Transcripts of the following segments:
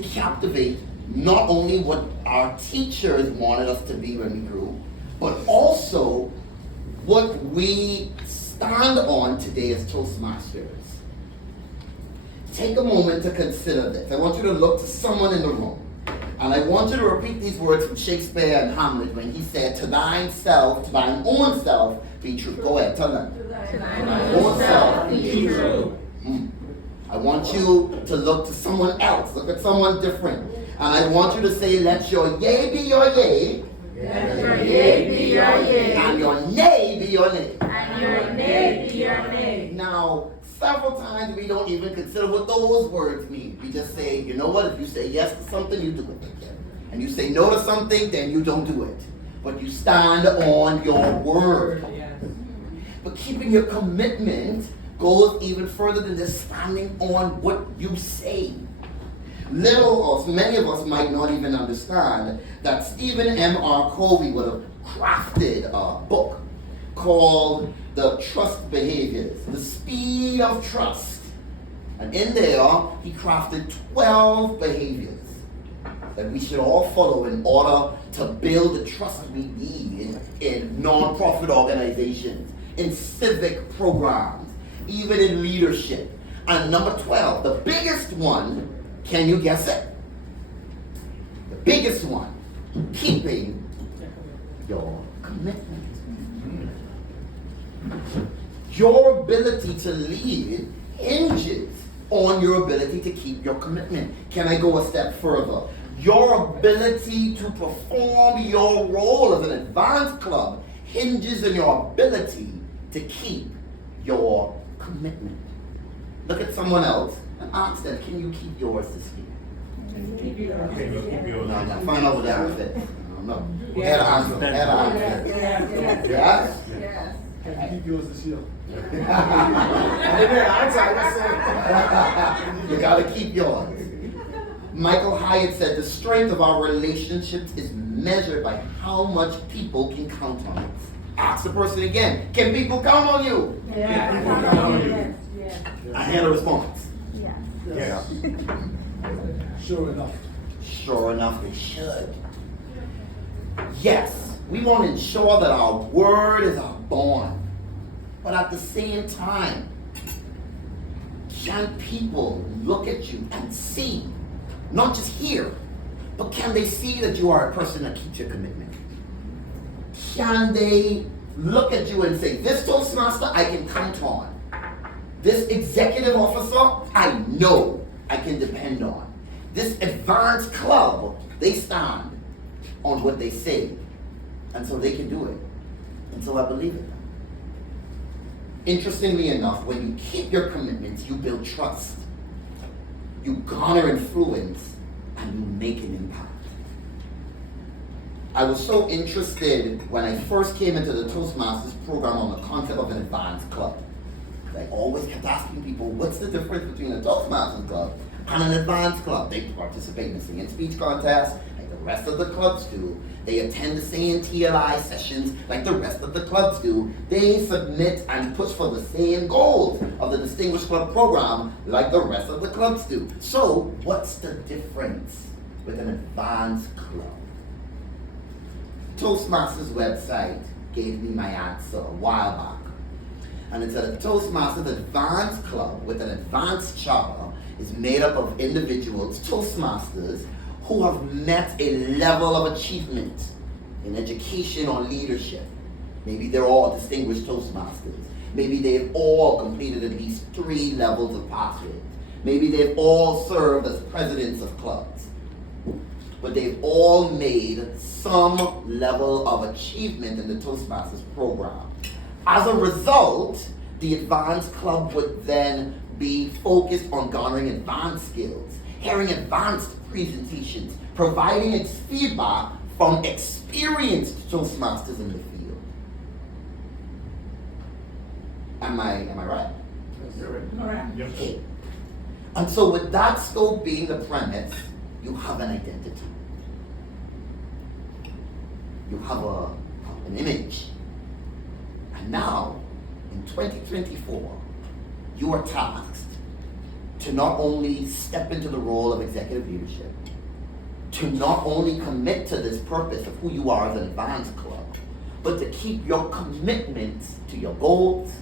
to captivate not only what our teachers wanted us to be when we grew, but also what we stand on today as Toastmasters. Take a moment to consider this. I want you to look to someone in the room. And I want you to repeat these words from Shakespeare and Hamlet when he said, to thine own self, be true. Go ahead, tell them. To thine own self, be true. I want you to look to someone else. Look at someone different. And I want you to say, let your yea be your yea. Let your yea be your yea. And your nay be your nay. And your nay be your nay. Now, several times we don't even consider what those words mean. We just say, you know what, if you say yes to something, you do it. And you say no to something, then you don't do it. But you stand on your word. But keeping your commitment goes even further than just standing on what you say. Many of us might not even understand that Stephen M.R. Covey would have crafted a book called The Trust Behaviors, The Speed of Trust. And in there, he crafted 12 behaviors that we should all follow in order to build the trust we need in non-profit organizations, in civic programs, even in leadership. And number 12, the biggest one, can you guess it? The biggest one, keeping your commitment. Your ability to lead hinges on your ability to keep your commitment. Can I go a step further? Your ability to perform your role as an advanced club hinges on your ability to keep your commitment. Look at someone else and ask them, can you keep yours this year? No, find out what the answer is. No. Head answer. Yes? Yes. Can you keep yours this year? You gotta keep yours. Michael Hyatt said the strength of our relationships is measured by how much people can count on us. Ask the person again, can people count on you? Yes. I hear the response. Yes. Sure enough. Sure enough, they should. Yes, we want to ensure that our word is our bond. But at the same time, can people look at you and see, not just hear, but can they see that you are a person that keeps your commitment? Can they look at you and say, this Toastmaster I can count on. This executive officer I know I can depend on. This advanced club, they stand on what they say. And so they can do it. And so I believe it. Interestingly enough, when you keep your commitments, you build trust. You garner influence and you make an impact. I was so interested when I first came into the Toastmasters program on the concept of an advanced club. I always kept asking people, what's the difference between a Toastmasters club and an advanced club? They participate in singing speech contests like the rest of the clubs do. They attend the same TLI sessions like the rest of the clubs do. They submit and push for the same goals of the Distinguished Club program like the rest of the clubs do. So, what's the difference with an advanced club? Toastmasters website gave me my answer a while back. And it said a Toastmasters advanced club with an advanced charter is made up of individuals, Toastmasters, who have met a level of achievement in education or leadership. Maybe they're all distinguished Toastmasters. Maybe they've all completed at least 3 levels of pathway. Maybe they've all served as presidents of clubs. But they've all made some level of achievement in the Toastmasters program. As a result, the advanced club would then be focused on garnering advanced skills, hearing advanced presentations, providing its feedback from experienced Toastmasters in the field. Am I right? Correct. Okay. And so with that scope being the premise, you have an identity. You have an image. And now, in 2024, you are tasked to not only step into the role of executive leadership, to not only commit to this purpose of who you are as an advanced club, but to keep your commitments to your goals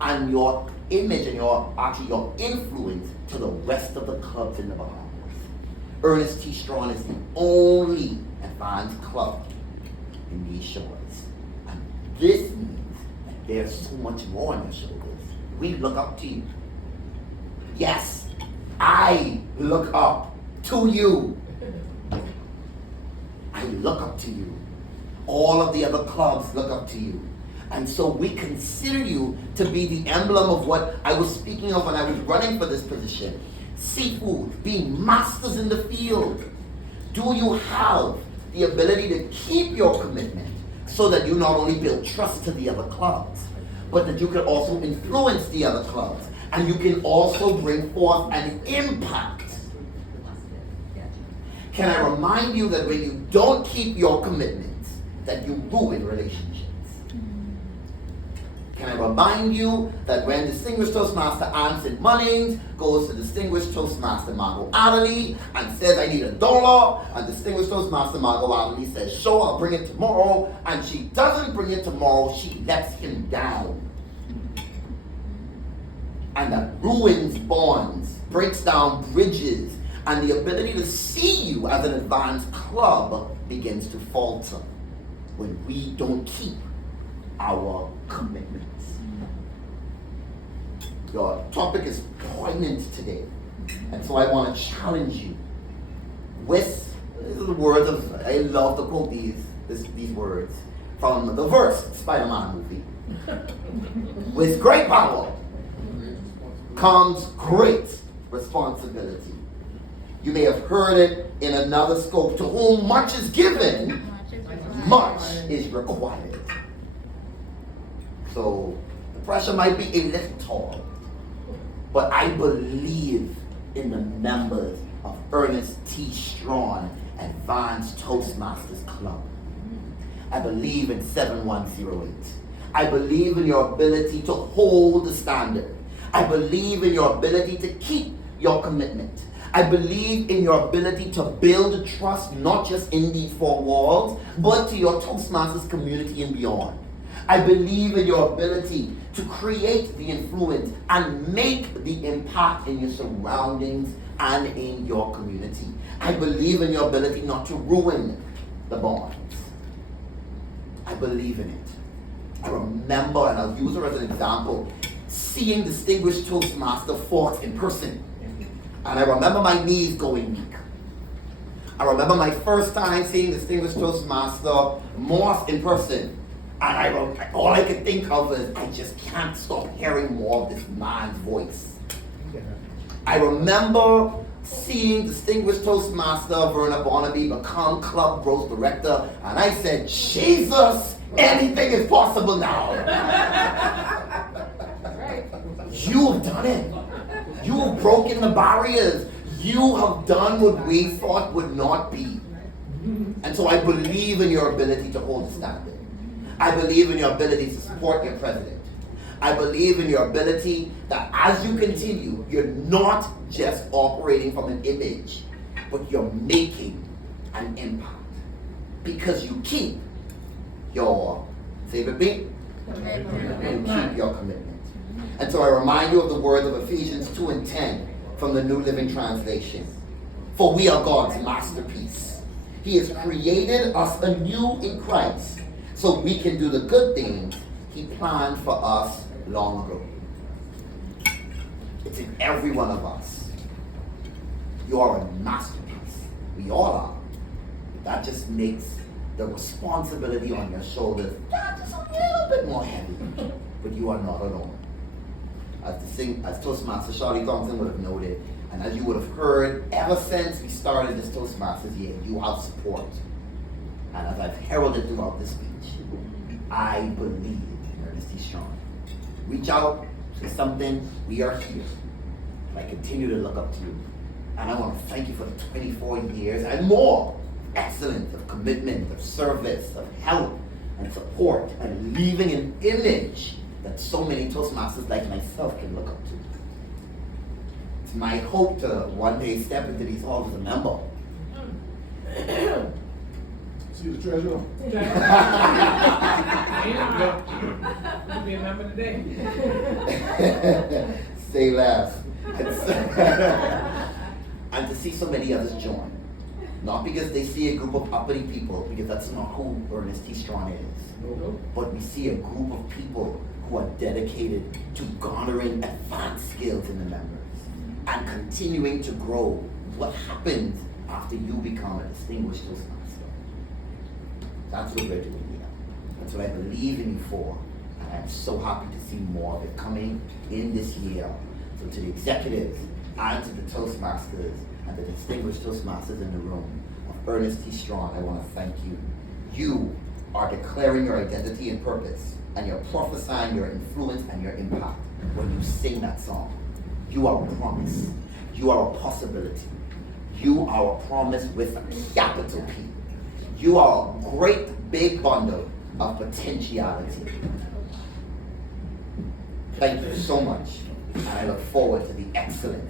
and your image and your influence to the rest of the clubs in the Bahamas. Ernest T. Strawn is the only advanced club in these shores. And this means that there's so much more on your shoulders. We look up to you. Yes, I look up to you. I look up to you. All of the other clubs look up to you. And so we consider you to be the emblem of what I was speaking of when I was running for this position. Seafood, being masters in the field. Do you have the ability to keep your commitment so that you not only build trust to the other clubs, but that you can also influence the other clubs and you can also bring forth an impact? Can I remind you that when you don't keep your commitments, that you ruin relationships? Can I remind you that when Distinguished Toastmaster Anson Munnings goes to Distinguished Toastmaster Margot Adderley and says, I need $1, and Distinguished Toastmaster Margot Adderley says, sure, I'll bring it tomorrow, and she doesn't bring it tomorrow, she lets him down. And that ruins bonds, breaks down bridges, and the ability to see you as an advanced club begins to falter when we don't keep our commitments. Your topic is poignant today, and so I want to challenge you with, these are the words of, I love to quote these words from the first Spider-Man movie. With great power comes great responsibility. You may have heard it in another scope. To whom much is given, much is required. So the pressure might be a little tall, but I believe in the members of Ernest T. Strawn Advanced Toastmasters Club. I believe in 7108. I believe in your ability to hold the standard. I believe in your ability to keep your commitment. I believe in your ability to build trust, not just in these four walls, but to your Toastmasters community and beyond. I believe in your ability to create the influence and make the impact in your surroundings and in your community. I believe in your ability not to ruin the bonds. I believe in it. I remember, and I'll use her as an example, seeing Distinguished Toastmaster Fort in person. And I remember my knees going weak. I remember my first time seeing Distinguished Toastmaster Morse in person. And all I could think of is, I just can't stop hearing more of this man's voice. I remember seeing Distinguished Toastmaster Verna Barnaby become club growth director, and I said, Jesus, anything is possible now. You have done it. You have broken the barriers. You have done what we thought would not be. And so I believe in your ability to hold the standard. I believe in your ability to support your president. I believe in your ability that as you continue, you're not just operating from an image, but you're making an impact. Because you keep your, say it with me, you keep your commitment. And so I remind you of the words of Ephesians 2:10 from the New Living Translation. For we are God's masterpiece. He has created us anew in Christ so we can do the good things He planned for us long ago. It's in every one of us. You are a masterpiece. We all are. That just makes the responsibility on your shoulders just a little bit more heavy. But you are not alone. As Toastmaster Charlie Thompson would have noted, and as you would have heard, ever since we started this Toastmasters year, you have support. And as I've heralded throughout this speech, I believe in Ernest T. Strawn. Reach out, say something, we are here. And I continue to look up to you. And I want to thank you for the 24 years and more excellence of commitment, of service, of help and support, and leaving an image that so many Toastmasters like myself can look up to. It's my hope to one day step into these halls as a member. See the treasurer? You'll be a member today. Say less. And to see so many others join. Not because they see a group of uppity people, because that's not who Ernest T. Strong is. But we see a group of people who are dedicated to garnering advanced skills in the members and continuing to grow. What happens after you become a distinguished Toastmaster? That's what we're doing here. That's what I believe in you for. And I'm so happy to see more of it coming in this year. So to the executives and to the Toastmasters and the distinguished Toastmasters in the room of Ernest T. Strong, I want to thank you. You are declaring your identity and purpose, and you're prophesying your influence and your impact when you sing that song. You are a promise. You are a possibility. You are a promise with a capital P. You are a great big bundle of potentiality. Thank you so much, and I look forward to the excellent